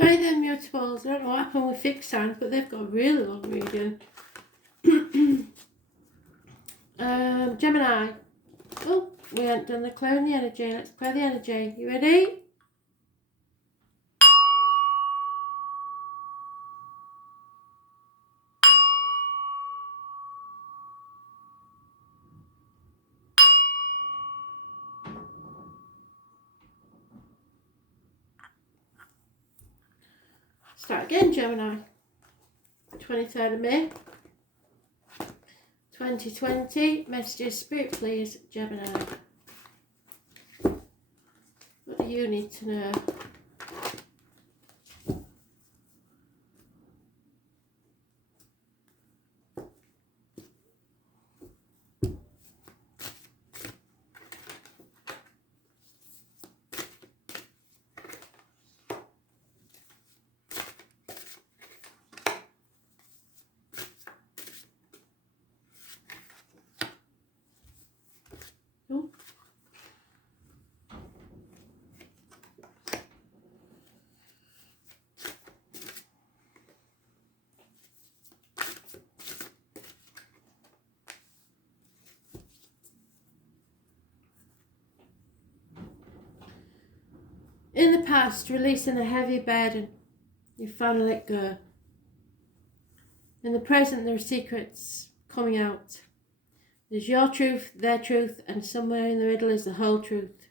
Right then, Mutables. I don't know what happened with fixed signs, but they've got a really long reading. Gemini. Oh, we haven't done the clearing the energy. Let's clear the energy. You ready? Start again, Gemini. 23rd of May. 2020. Messages, Spirit, please, Gemini. What do you need to know? Oh. In the past, releasing a heavy burden, you finally let go. In the present, there are secrets coming out. There's your truth, their truth, and somewhere in the middle is the whole truth.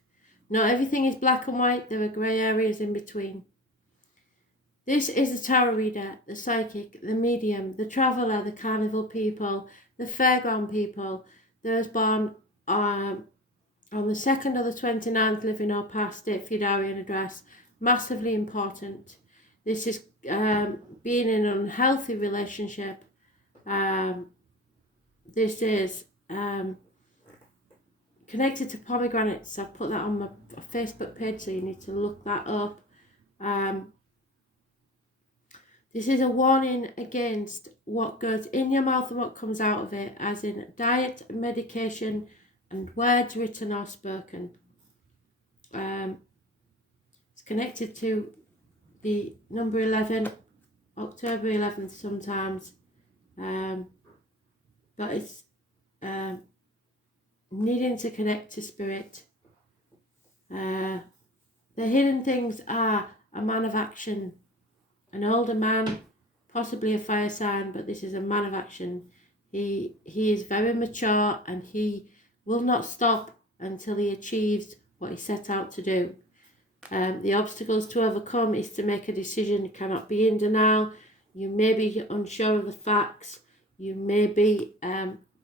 Not everything is black and white, there are grey areas in between. This is the tarot reader, the psychic, the medium, the traveller, the carnival people, the fairground people, those born on the 2nd or the 29th, living or past, date for your diary and address. Massively important. This is being in an unhealthy relationship. This is connected to pomegranates. I've put that on my Facebook page, so you need to look that up. This is a warning against what goes in your mouth and what comes out of it, as in diet, medication, and words written or spoken. It's connected to the number 11, October 11th sometimes, but it's needing to connect to spirit. The hidden things are a man of action, an older man, possibly a fire sign, but this is a man of action. He is very mature, and he will not stop until he achieves what he set out to do. The obstacles to overcome is to make a decision. You cannot be in denial. You may be unsure of the facts. You may be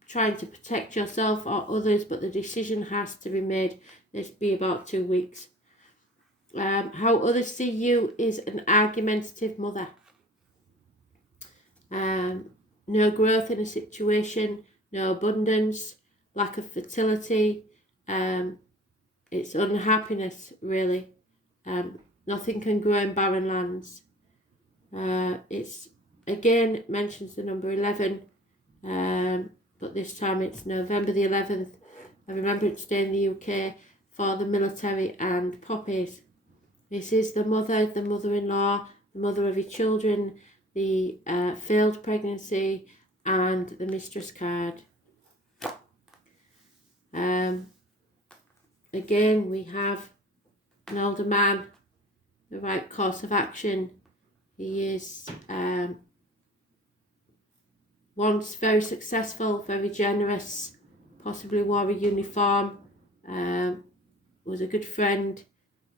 trying to protect yourself or others, but the decision has to be made. This be about 2 weeks. How others see you is an argumentative mother. No growth in a situation, no abundance, lack of fertility. It's unhappiness, really. Nothing can grow in barren lands. It's again mentions the number 11, but this time it's November the 11th. I remember it's day in the UK for the military and poppies. This is the mother, the mother-in-law, the mother of your children, the failed pregnancy, and the mistress card. Again, we have an older man, the right course of action. He is once very successful, very generous, possibly wore a uniform, was a good friend,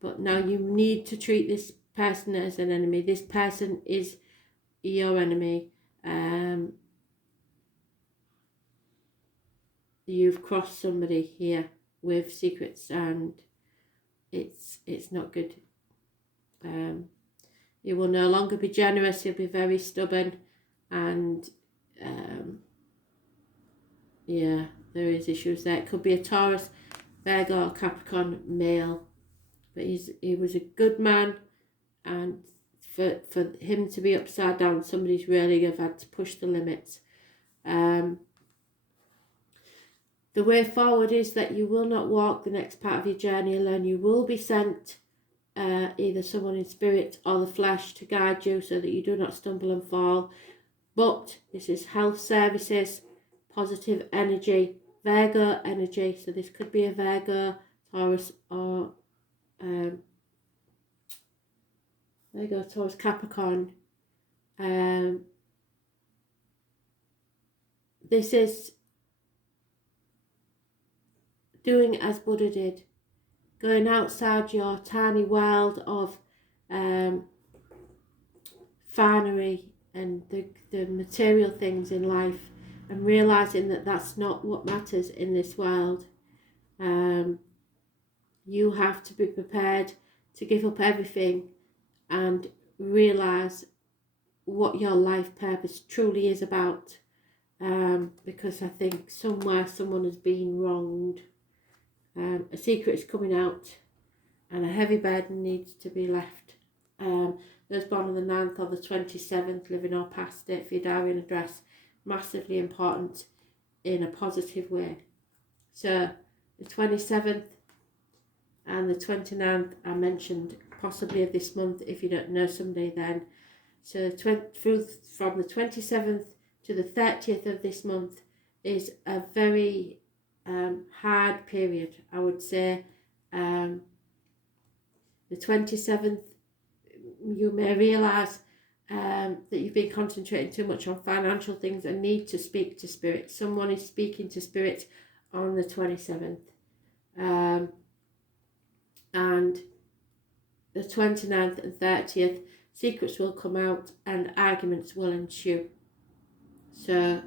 but now you need to treat this person as an enemy. This person is your enemy. You've crossed somebody here with secrets, and it's not good. You will no longer be generous. You'll be very stubborn, and yeah, there is issues there. It could be a Taurus, Virgo, or Capricorn male, but he was a good man, and for him to be upside down, somebody's really have had to push the limits. The way forward is that you will not walk the next part of your journey alone. You will be sent either someone in spirit or the flesh to guide you so that you do not stumble and fall. But this is health services, positive energy, Virgo energy. So this could be a Virgo, Taurus, or Virgo, Taurus, Capricorn. This is doing as Buddha did, going outside your tiny world of finery and the material things in life, and realising that that's not what matters in this world. You have to be prepared to give up everything and realise what your life purpose truly is about, because I think somewhere someone has been wronged. A secret is coming out and a heavy burden needs to be left. Those born on the 9th or the 27th, living or past date for your diary and address, massively important in a positive way. So the 27th and the 29th I mentioned, possibly of this month if you don't know somebody then. So from the 27th to the 30th of this month is a very hard period, I would say. The 27th, you may realise that you've been concentrating too much on financial things and need to speak to spirit. Someone is speaking to spirit on the 27th. And the 29th and 30th, secrets will come out and arguments will ensue. So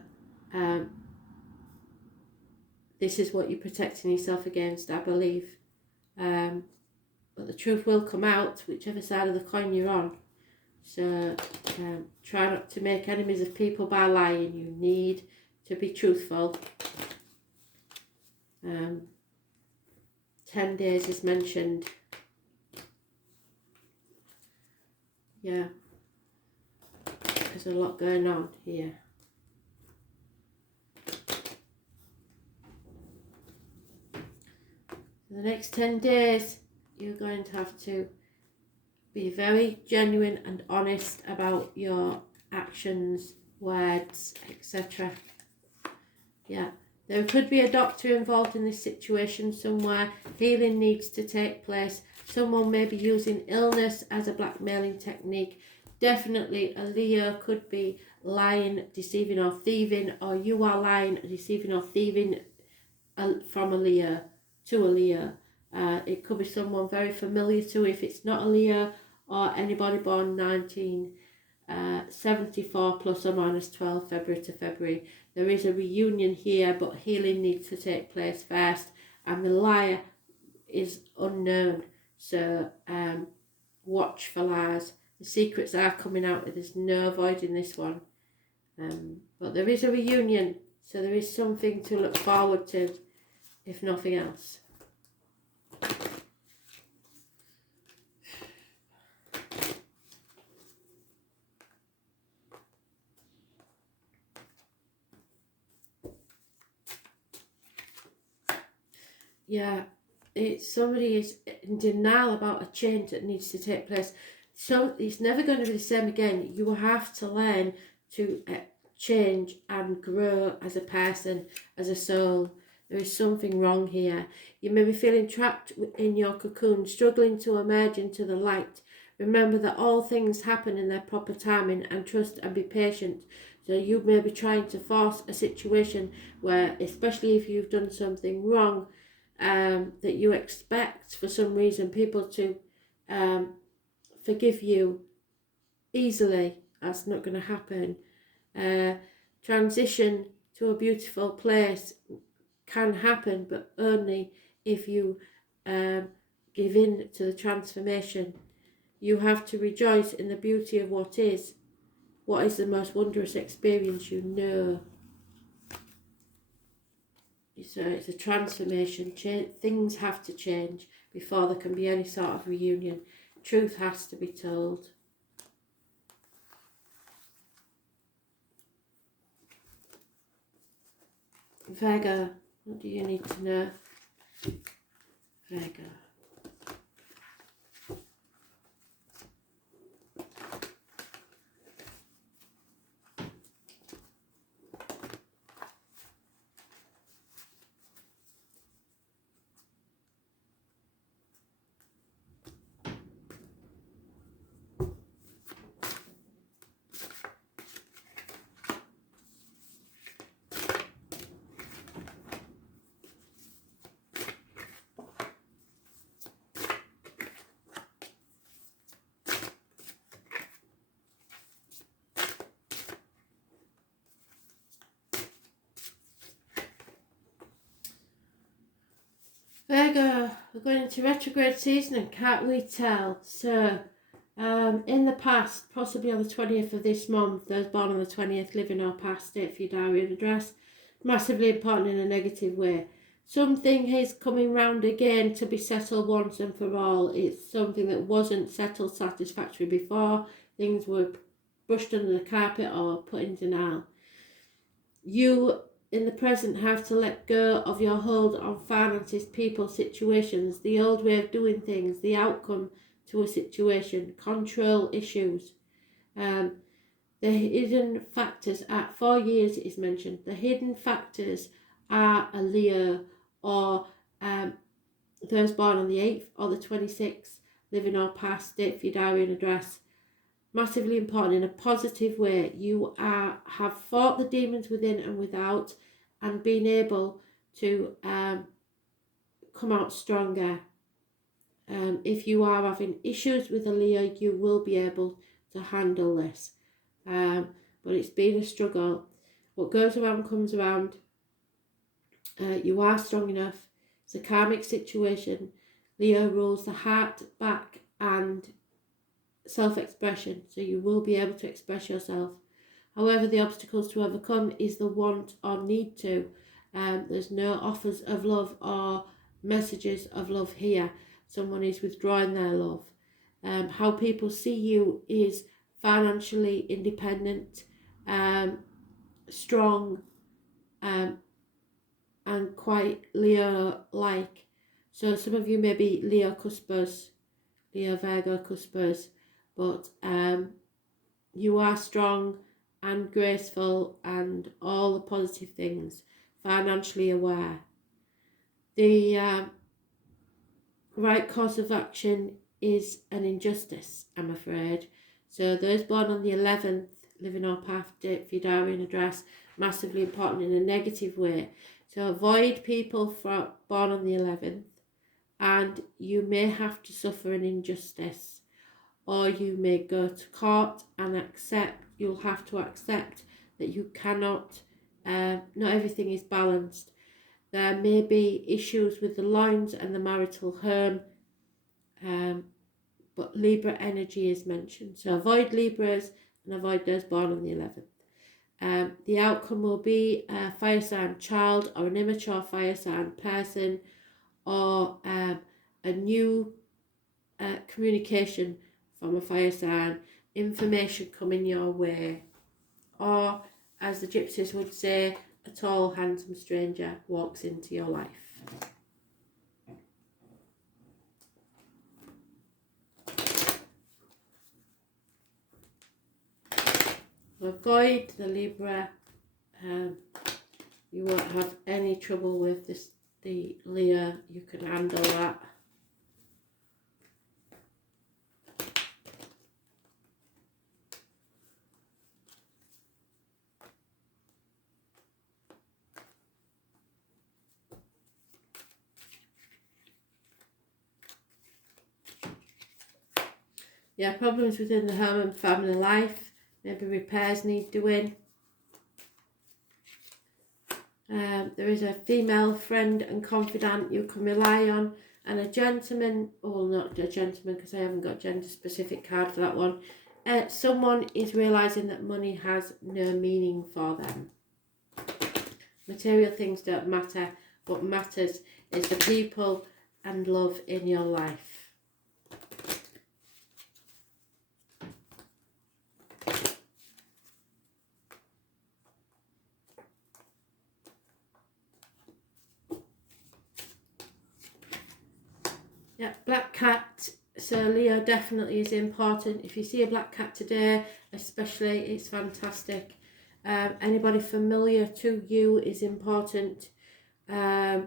this is what you're protecting yourself against, I believe. But the truth will come out, whichever side of the coin you're on. So try not to make enemies of people by lying. You need to be truthful. 10 days is mentioned. Yeah, there's a lot going on here. For the next 10 days, you're going to have to be very genuine and honest about your actions, words, etc. Yeah, there could be a doctor involved in this situation somewhere. Healing needs to take place. Someone may be using illness as a blackmailing technique. Definitely a Leo could be lying, deceiving or thieving, or you are lying, deceiving or thieving from a Leo to a Leo. It could be someone very familiar to, if it's not a Leo, or anybody born 1974 plus or minus 12 February to February. There is a reunion here, but healing needs to take place first, and the liar is unknown. So watch for lies. The secrets are coming out. There's no avoiding this one. But there is a reunion, so there is something to look forward to, if nothing else. Yeah, somebody is in denial about a change that needs to take place. So it's never going to be the same again. You have to learn to change and grow as a person, as a soul. There is something wrong here. You may be feeling trapped in your cocoon, struggling to emerge into the light. Remember that all things happen in their proper timing, and trust and be patient. So you may be trying to force a situation where, especially if you've done something wrong, that you expect for some reason people to forgive you easily. That's not going to happen. Transition to a beautiful place can happen, but only if you give in to the transformation. You have to rejoice in the beauty of what is the most wondrous experience you know. So it's a transformation. Things have to change before there can be any sort of reunion. Truth has to be told. Virgo, what do you need to know? Virgo. Virgo, we're going into retrograde season, and can't we tell? So, in the past, possibly on the 20th of this month, those born on the 20th, living or past it for your diary and address, massively important in a negative way. Something is coming round again to be settled once and for all. It's something that wasn't settled satisfactorily before. Things were brushed under the carpet or put in denial. You in the present have to let go of your hold on finances, people, situations, the old way of doing things, the outcome to a situation, control issues. The hidden factors at 4 years it is mentioned. The hidden factors are a Leo or those born on the 8th or the 26th, living or past, date for your diary and address. Massively important in a positive way. You have fought the demons within and without, and been able to come out stronger. If you are having issues with a Leo, you will be able to handle this. But it's been a struggle. What goes around comes around. You are strong enough. It's a karmic situation. Leo rules the heart, back, and self-expression, so you will be able to express yourself. However, the obstacles to overcome is the want or need to. There's no offers of love or messages of love here. Someone is withdrawing their love. How people see you is financially independent, strong, and quite Leo-like. So some of you may be Leo cuspers, Leo Virgo cuspers, but you are strong and graceful and all the positive things, financially aware. The right course of action is an injustice, I'm afraid. So those born on the 11th, living or path, date for your diary and address, massively important in a negative way. So avoid people born on the 11th, and you may have to suffer an injustice, or you may go to court and you'll have to accept that you cannot, not everything is balanced. There may be issues with the loans and the marital home, but Libra energy is mentioned. So avoid Libras and avoid those born on the 11th. The outcome will be a fire sign child or an immature fire sign person, or a new communication from a fire sign, information coming your way, or as the gypsies would say, a tall handsome stranger walks into your life. Avoid the Libra. You won't have any trouble with this. The Leo, you can handle that. Yeah, problems within the home and family life. Maybe repairs need doing. There is a female friend and confidant you can rely on, and a gentleman, well, not a gentleman because I haven't got gender specific card for that one. Someone is realising that money has no meaning for them. Material things don't matter. What matters is the people and love in your life. Yeah, black cat. So Leo definitely is important. If you see a black cat today, especially, it's fantastic. Anybody familiar to you is important. The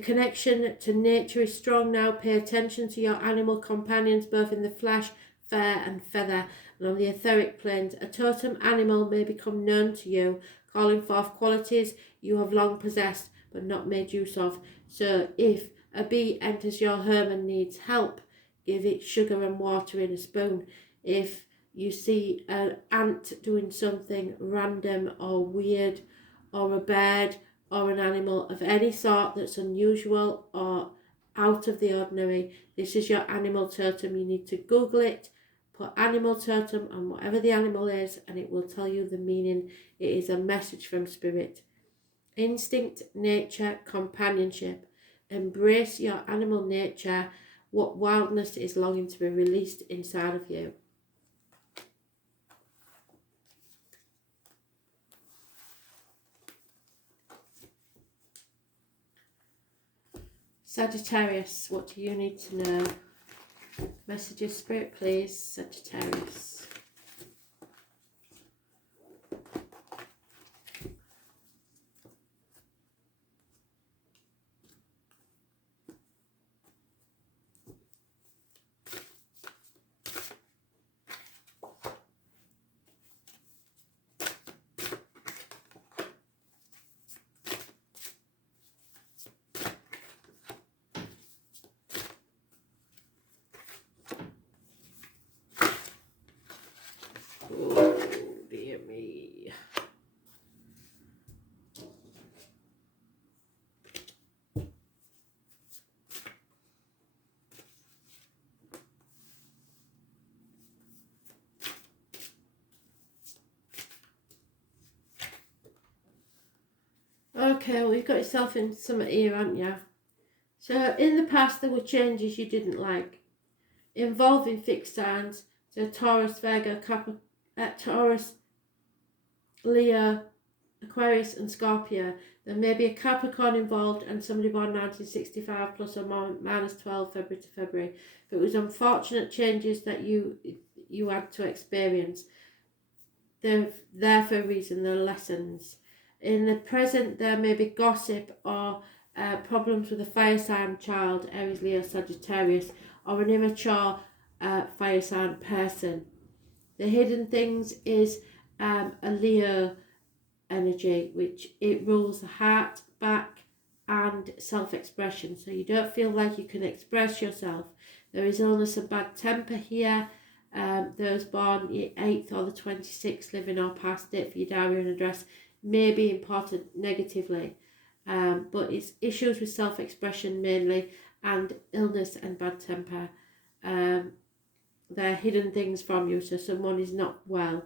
connection to nature is strong now. Pay attention to your animal companions, both in the flesh, fur and feather, and on the etheric planes. A totem animal may become known to you, calling forth qualities you have long possessed but not made use of. So if a bee enters your home and needs help, give it sugar and water in a spoon. If you see an ant doing something random or weird, or a bird or an animal of any sort that's unusual or out of the ordinary. This is your animal totem. You need to Google it, put animal totem on whatever the animal is, and it will tell you the meaning. It is a message from spirit. Instinct, nature, companionship. Embrace your animal nature. What wildness is longing to be released inside of you. Sagittarius, what do you need to know? Messages, spirit, please. Sagittarius. Oh, dear me. Okay, well, you've got yourself in something here, haven't you? So, in the past, there were changes you didn't like, involving fixed signs, so Taurus, Virgo, Taurus, Leo, Aquarius and Scorpio. There may be a Capricorn involved and somebody born 1965 plus or minus 12 February to February. But it was unfortunate changes that you had to experience. They're there for a reason, they're lessons. In the present, there may be gossip or problems with a fire sign child, Aries, Leo, Sagittarius, or an immature fire sign person. The hidden things is a Leo energy, which it rules the heart, back, and self-expression. So you don't feel like you can express yourself. There is illness and bad temper here. Those born the 8th or the 26th, living or past it for your diary and address, may be imported negatively. But it's issues with self-expression mainly, and illness and bad temper. They're hidden things from you, so someone is not well.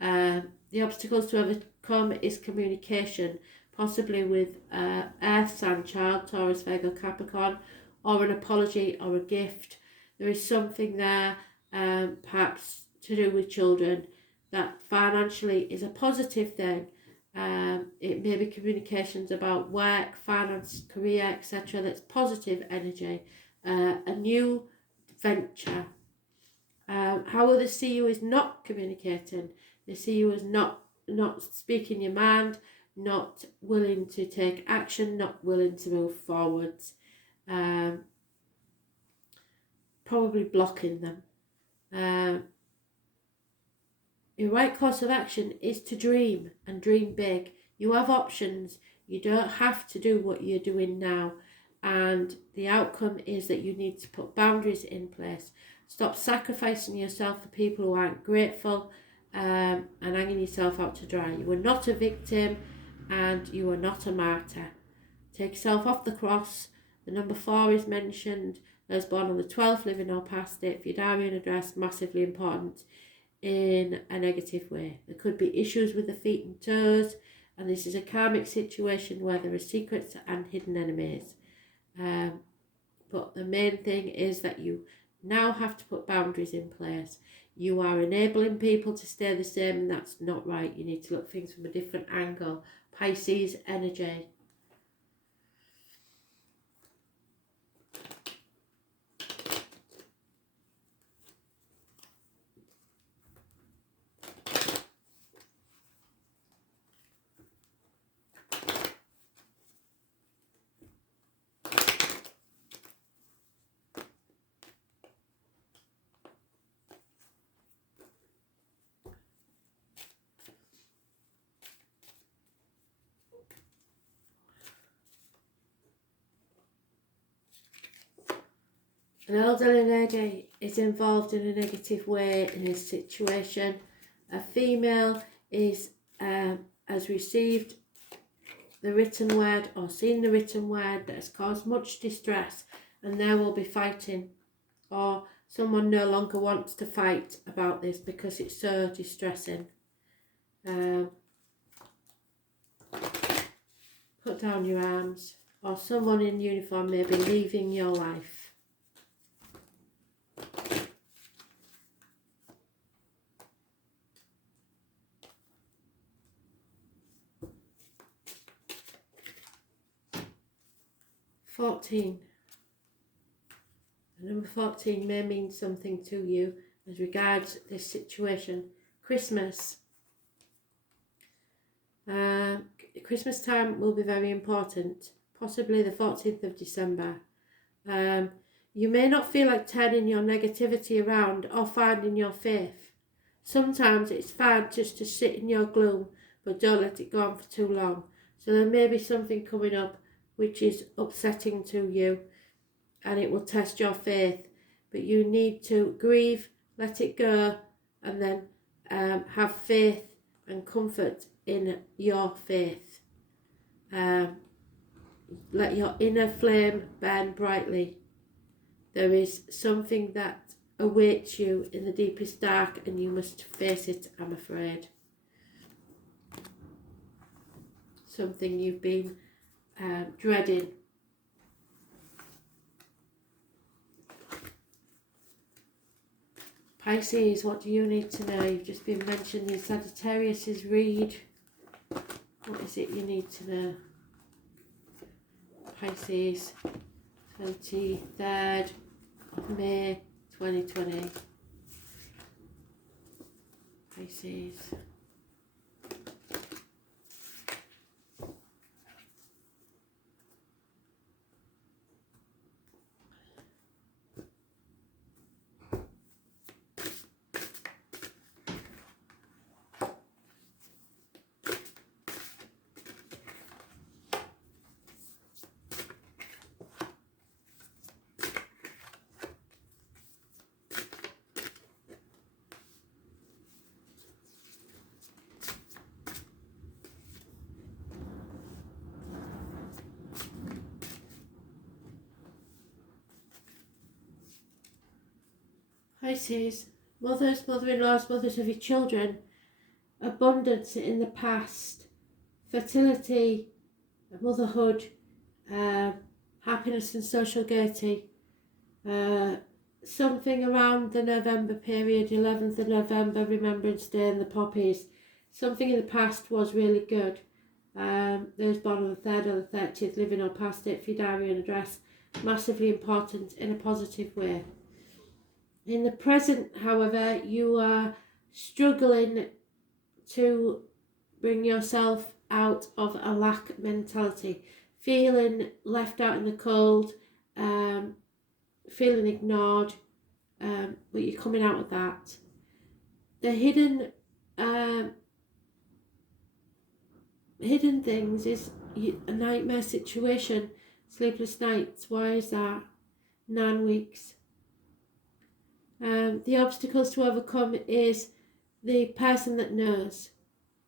The obstacles to overcome is communication, possibly with Earth sign child, Taurus, Virgo, Capricorn, or an apology or a gift. There is something there, perhaps to do with children, that financially is a positive thing. It may be communications about work, finance, career, etc. That's positive energy, a new venture. How others see you is not communicating. They see you as not speaking your mind, not willing to take action, not willing to move forwards. Probably blocking them. Your right course of action is to dream, and dream big. You have options. You don't have to do what you're doing now. And the outcome is that you need to put boundaries in place. Stop sacrificing yourself for people who aren't grateful, and hanging yourself out to dry. You are not a victim, and you are not a martyr. Take yourself off the cross. The number 4 is mentioned. Those born on the 12th, living or past it, for your diary and address, massively important in a negative way. There could be issues with the feet and toes, and this is a karmic situation where there are secrets and hidden enemies. But the main thing is that you now have to put boundaries in place. You are enabling people to stay the same, and that's not right. You need to look at things from a different angle. Pisces energy. An elderly lady is involved in a negative way in this situation. A female is has received the written word or seen the written word that has caused much distress, and there will be fighting, or someone no longer wants to fight about this because it's so distressing. Put down your arms, or someone in uniform may be leaving your life. The number 14 may mean something to you as regards this situation. Christmas. Christmas time will be very important, possibly the 14th of December. You may not feel like turning your negativity around or finding your faith. Sometimes it's fine just to sit in your gloom, but don't let it go on for too long. So there may be something coming up which is upsetting to you, and it will test your faith, but you need to grieve, let it go, and then have faith and comfort in your faith. Let your inner flame burn brightly. There is something that awaits you in the deepest dark, and you must face it, I'm afraid. Something you've been dreading. Pisces, what do you need to know? You've just been mentioned in Sagittarius's read. What is it you need to know? Pisces, 23rd of May 2020. Pisces. Pisces, mothers, mother-in-laws, mothers of your children, abundance in the past, fertility, motherhood, happiness and social gaiety, something around the November period, 11th of November, Remembrance Day and the poppies. Something in the past was really good. Those born on the 3rd or the 30th, living or past it, for your diary and address, massively important in a positive way. In the present, however, you are struggling to bring yourself out of a lack mentality, feeling left out in the cold, feeling ignored, but you're coming out of that. The hidden things is a nightmare situation, sleepless nights. Why is that? 9 weeks. The obstacles to overcome is the person that knows.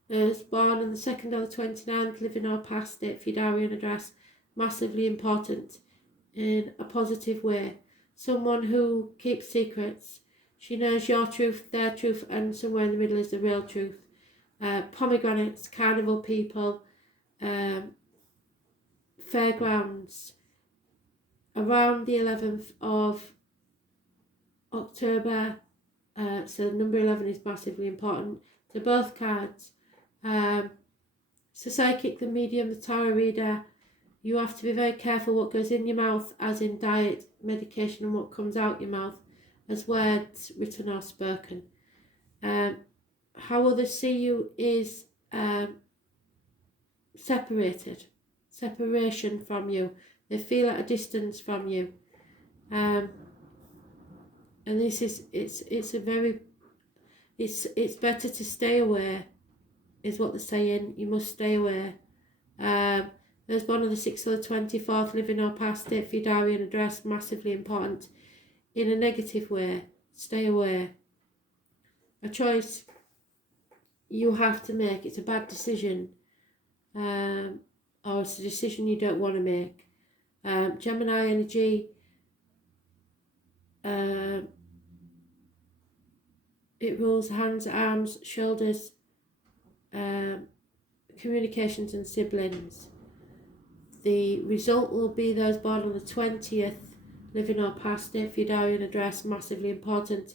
Is born on the 2nd or the 29th, living or past it, for your diary and address, massively important in a positive way. Someone who keeps secrets. She knows your truth, their truth, and somewhere in the middle is the real truth. Pomegranates, carnival people, fairgrounds. Around the 11th of October, so number 11 is massively important to both cards. So psychic, the medium, the tarot reader, you have to be very careful what goes in your mouth, as in diet, medication, and what comes out your mouth as words written or spoken. How others see you is separation from you. They feel at a distance from you. And this is, it's better to stay away, is what they're saying. You must stay away. There's born on the 6th or the 24th, living or past it, for your diary and address, massively important in a negative way. Stay away. A choice you have to make. It's a bad decision, or it's a decision you don't want to make. Gemini energy, It rules hands, arms, shoulders, communications and siblings. The result will be those born on the 20th, living or past. If your diary and address, massively important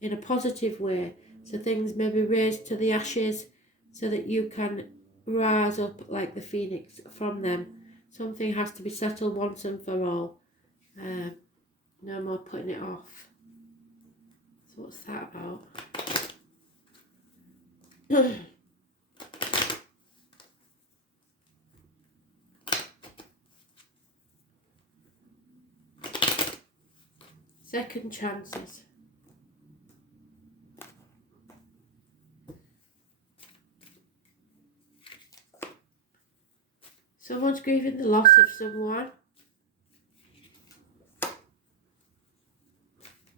in a positive way. So things may be raised to the ashes so that you can rise up like the phoenix from them. Something has to be settled once and for all. No more putting it off. So what's that about? Second chances. Someone's grieving the loss of someone.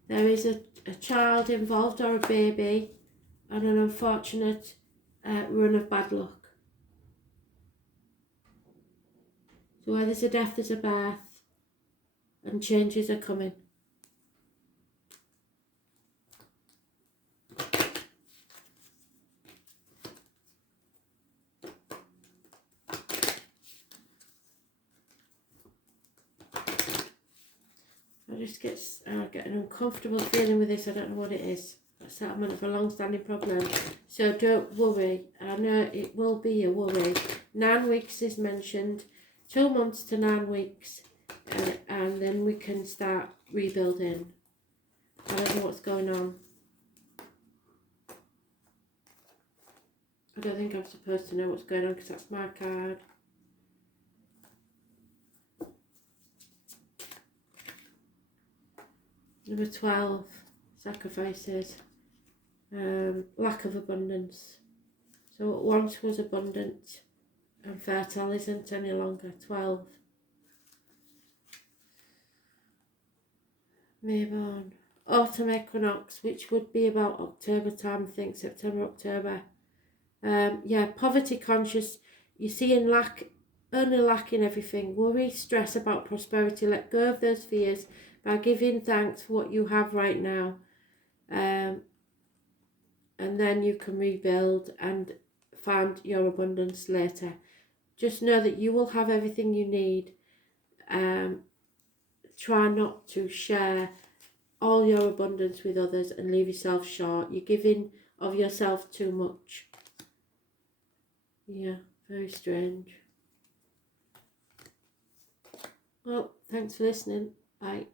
There is a child involved or a baby and an unfortunate run of bad luck. So where there's a death, there's a birth, and changes are coming. I just get an uncomfortable feeling with this. I don't know what it is. A settlement of a long-standing problem. So don't worry. I know it will be a worry. 9 weeks is mentioned. 2 months to 9 weeks. And then we can start rebuilding. I don't know what's going on. I don't think I'm supposed to know what's going on because that's my card. Number 12, sacrifices, lack of abundance. So what once was abundant and fertile isn't any longer. 12. Mayborn. Autumn equinox, which would be about October time, I think, September, October. Yeah, poverty conscious. You're seeing only lack in everything. Worry, stress about prosperity. Let go of those fears by giving thanks for what you have right now. And then you can rebuild and find your abundance later. Just know that you will have everything you need. Try not to share all your abundance with others and leave yourself short. You're giving of yourself too much. Yeah, very strange. Well, thanks for listening. Bye.